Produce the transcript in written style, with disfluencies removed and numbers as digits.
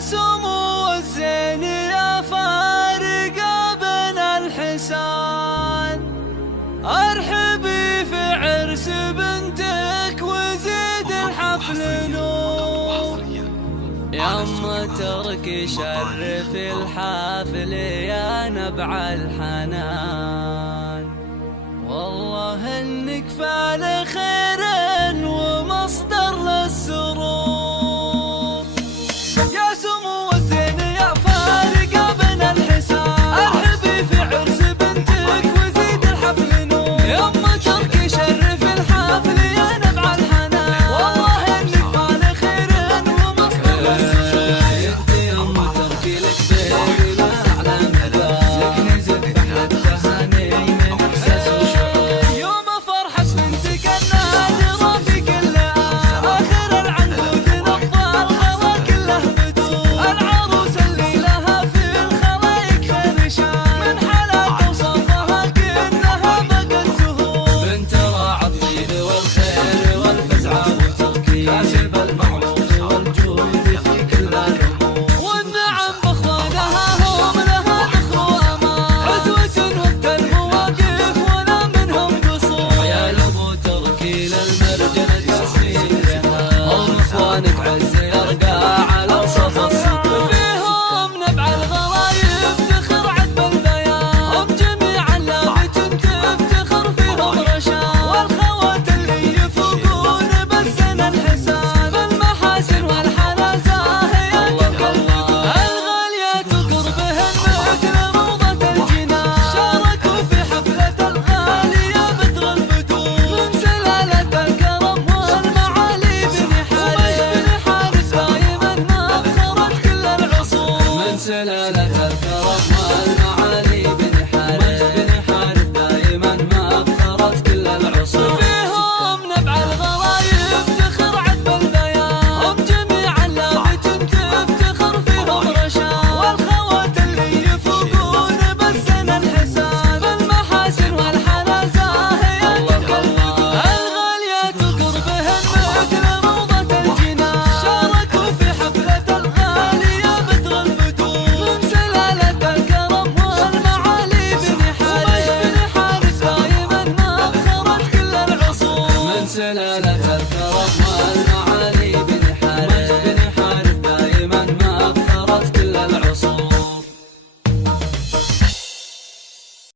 سمو الزين يا فارق بن الحسان، ارحبي في عرس بنتك وزيد الحفل نور. يما ترك شرف الحافل يا نبع الحنان، والله انك فعل خير ومصدر للسرور. يا سمو الزين يا فارق بن الحسان، ارحبي في عرس بنتك وزيد الحفل نور. يما ترك شرف الحافل يا نبع الحنان، والله انك فعل خير ومصدر للسرور. انت يما تركي لك بيبي لا على مدى، لك نزف بحر التهاني من احساس وشعور. يوم فرحة بنتك النادرة في كل آن، اخر العنقود نطال غلا كله بدور. العروس اللي لها في الخلايق خير شان، من حالات اوصافها كأنها بقت زهور. بنت راعى الطيب والخير والفزعة وتركي، كاسب المعروف والجود في كل الامور. والنعم باخوانها هم لها ذخر وامان، عزوة وقت المواقف ولا منهم قصور. يا لابو تركي للمرجل تسخيرها، هم اخوانك عز